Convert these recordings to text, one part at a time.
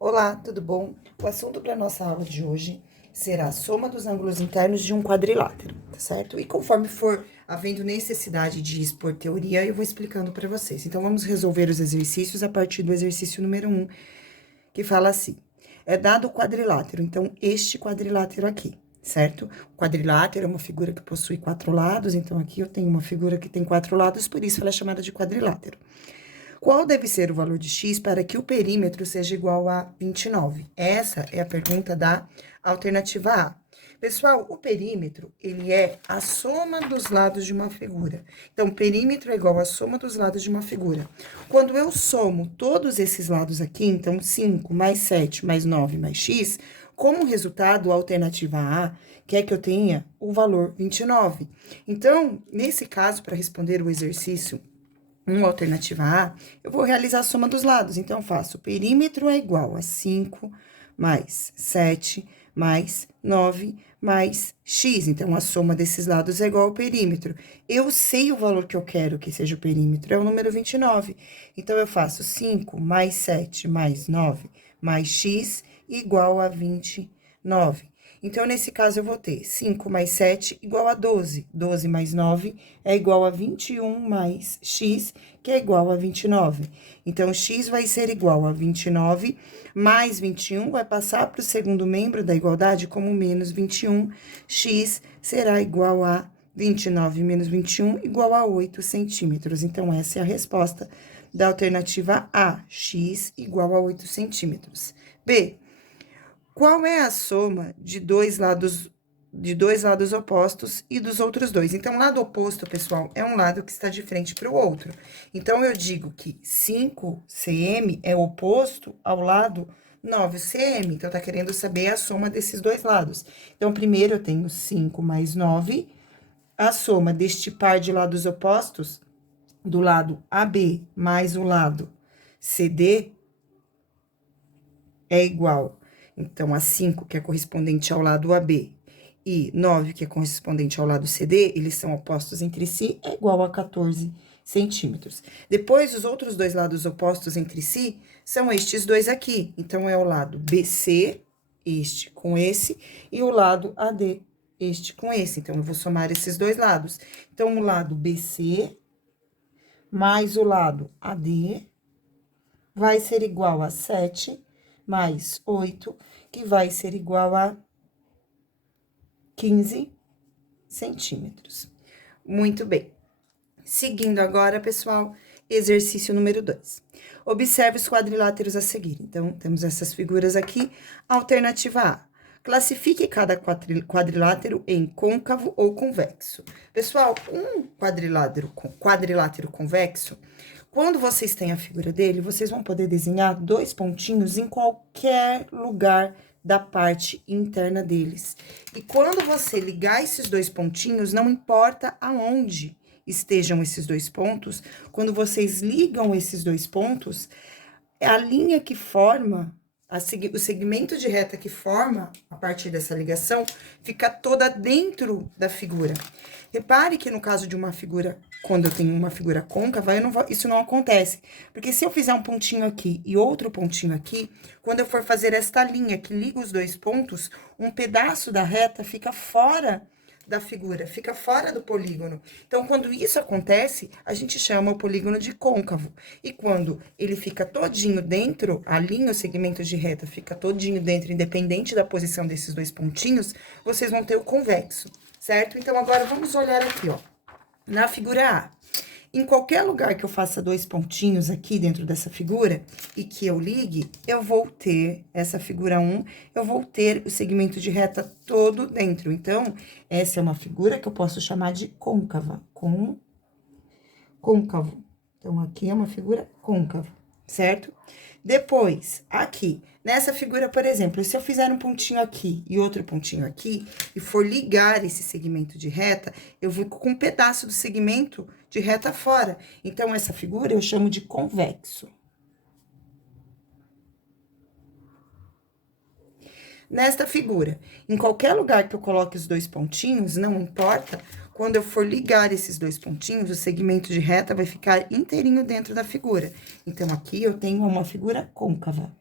Olá, tudo bom? O assunto para nossa aula de hoje será a soma dos ângulos internos de um quadrilátero, tá certo? E conforme for havendo necessidade de expor teoria, eu vou explicando para vocês. Então, vamos resolver os exercícios a partir do exercício número 1, que fala assim: é dado o quadrilátero, então, este quadrilátero aqui, certo? O quadrilátero é uma figura que possui 4 lados, então, aqui eu tenho uma figura que tem 4 lados, por isso ela é chamada de quadrilátero. Qual deve ser o valor de x para que o perímetro seja igual a 29? Essa é a pergunta da alternativa A. Pessoal, o perímetro, ele é a soma dos lados de uma figura. Então, perímetro é igual à soma dos lados de uma figura. Quando eu somo todos esses lados aqui, então 5 mais 7 mais 9 mais x, como resultado, a alternativa A quer que eu tenha o valor 29. Então, nesse caso, para responder o exercício alternativa A, eu vou realizar a soma dos lados. Então, eu faço o perímetro é igual a 5 mais 7 mais 9 mais x. Então, a soma desses lados é igual ao perímetro. Eu sei o valor que eu quero que seja o perímetro, é o número 29. Então, eu faço 5 mais 7 mais 9 mais x igual a 29. Então, nesse caso, eu vou ter 5 mais 7 igual a 12. 12 mais 9 é igual a 21 mais x, que é igual a 29. Então, x vai ser igual a 29 mais 21 vai passar para o segundo membro da igualdade como menos 21. X será igual a 29 menos 21 igual a 8 centímetros. Então, essa é a resposta da alternativa A, x igual a 8 centímetros. B, qual é a soma de dois lados opostos e dos outros dois? Então, lado oposto, pessoal, é um lado que está de frente para o outro. Então, eu digo que 5 cm é oposto ao lado 9 cm. Então, tá querendo saber a soma desses dois lados. Então, primeiro eu tenho 5 mais 9. A soma deste par de lados opostos, do lado AB mais o lado CD, é igual, então, a 5, que é correspondente ao lado AB, e 9, que é correspondente ao lado CD, eles são opostos entre si, é igual a 14 centímetros. Depois, os outros dois lados opostos entre si são estes dois aqui. Então, é o lado BC, este com esse, e o lado AD, este com esse. Então, eu vou somar esses dois lados. Então, o lado BC mais o lado AD vai ser igual a 7 mais 8, que vai ser igual a 15 centímetros. Muito bem. Seguindo agora, pessoal, exercício número 2. Observe os quadriláteros a seguir. Então, temos essas figuras aqui. Alternativa A. Classifique cada quadrilátero em côncavo ou convexo. Pessoal, um quadrilátero convexo, quando vocês têm a figura dele, vocês vão poder desenhar dois pontinhos em qualquer lugar da parte interna deles. E quando você ligar esses dois pontinhos, não importa aonde estejam esses dois pontos, quando vocês ligam esses dois pontos, a linha que forma, o segmento de reta que forma a partir dessa ligação, fica toda dentro da figura. Repare que no caso de uma figura, quando eu tenho uma figura côncava, isso não acontece. Porque se eu fizer um pontinho aqui e outro pontinho aqui, quando eu for fazer esta linha que liga os dois pontos, um pedaço da reta fica fora da figura, fica fora do polígono. Então, quando isso acontece, a gente chama o polígono de côncavo. E quando ele fica todinho dentro, a linha, o segmento de reta fica todinho dentro, independente da posição desses dois pontinhos, vocês vão ter o convexo, certo? Então, agora, vamos olhar aqui, ó, na figura A. Em qualquer lugar que eu faça dois pontinhos aqui dentro dessa figura e que eu ligue, eu vou ter essa figura 1, eu vou ter o segmento de reta todo dentro. Então, essa é uma figura que eu posso chamar de côncava, côncavo. Então, aqui é uma figura côncava, certo? Depois, aqui, nessa figura, por exemplo, se eu fizer um pontinho aqui e outro pontinho aqui, e for ligar esse segmento de reta, eu vou com um pedaço do segmento de reta fora. Então, essa figura eu chamo de convexo. Nesta figura, em qualquer lugar que eu coloque os dois pontinhos, não importa, quando eu for ligar esses dois pontinhos, o segmento de reta vai ficar inteirinho dentro da figura. Então, aqui eu tenho uma figura côncava.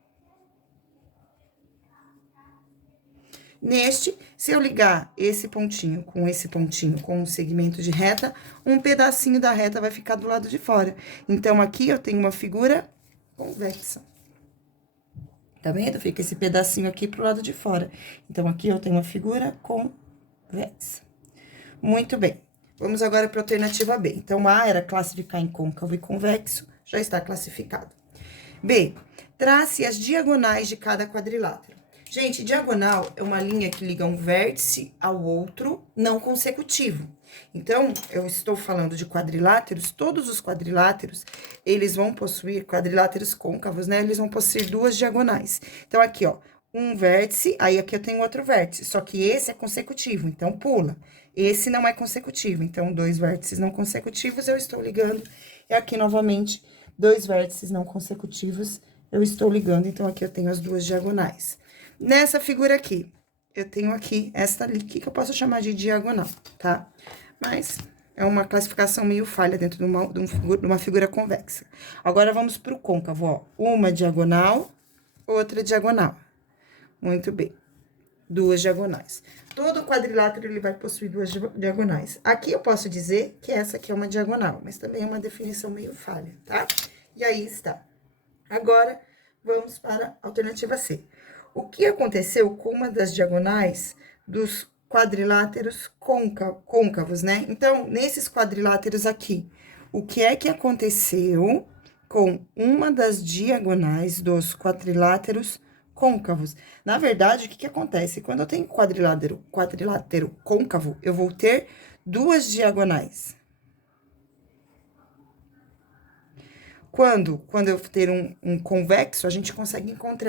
Neste, se eu ligar esse pontinho com um segmento de reta, um pedacinho da reta vai ficar do lado de fora. Então, aqui eu tenho uma figura convexa. Tá vendo? Fica esse pedacinho aqui pro lado de fora. Então, aqui eu tenho uma figura convexa. Muito bem. Vamos agora para a alternativa B. Então, A era classificar em côncavo e convexo, já está classificado. B, trace as diagonais de cada quadrilátero. Gente, diagonal é uma linha que liga um vértice ao outro não consecutivo. Então, eu estou falando de quadriláteros, todos os quadriláteros, eles vão possuir, quadriláteros côncavos, né? Eles vão possuir duas diagonais. Então, aqui, ó, um vértice, aí aqui eu tenho outro vértice, só que esse é consecutivo, então pula. Esse não é consecutivo, então, dois vértices não consecutivos eu estou ligando. E aqui, novamente, dois vértices não consecutivos eu estou ligando, então, aqui eu tenho as duas diagonais. Nessa figura aqui, eu tenho aqui esta ali, que eu posso chamar de diagonal, tá? Mas é uma classificação meio falha dentro de uma figura convexa. Agora, vamos para o côncavo, ó. Uma diagonal, outra diagonal. Muito bem. Duas diagonais. Todo quadrilátero, ele vai possuir duas diagonais. Aqui eu posso dizer que essa aqui é uma diagonal, mas também é uma definição meio falha, tá? E aí está. Agora, vamos para a alternativa C. O que aconteceu com uma das diagonais dos quadriláteros côncavos, né? Então, nesses quadriláteros aqui, o que é que aconteceu com uma das diagonais dos quadriláteros côncavos? Na verdade, o que acontece? Quando eu tenho quadrilátero côncavo, eu vou ter duas diagonais. Quando eu ter um convexo, a gente consegue encontrar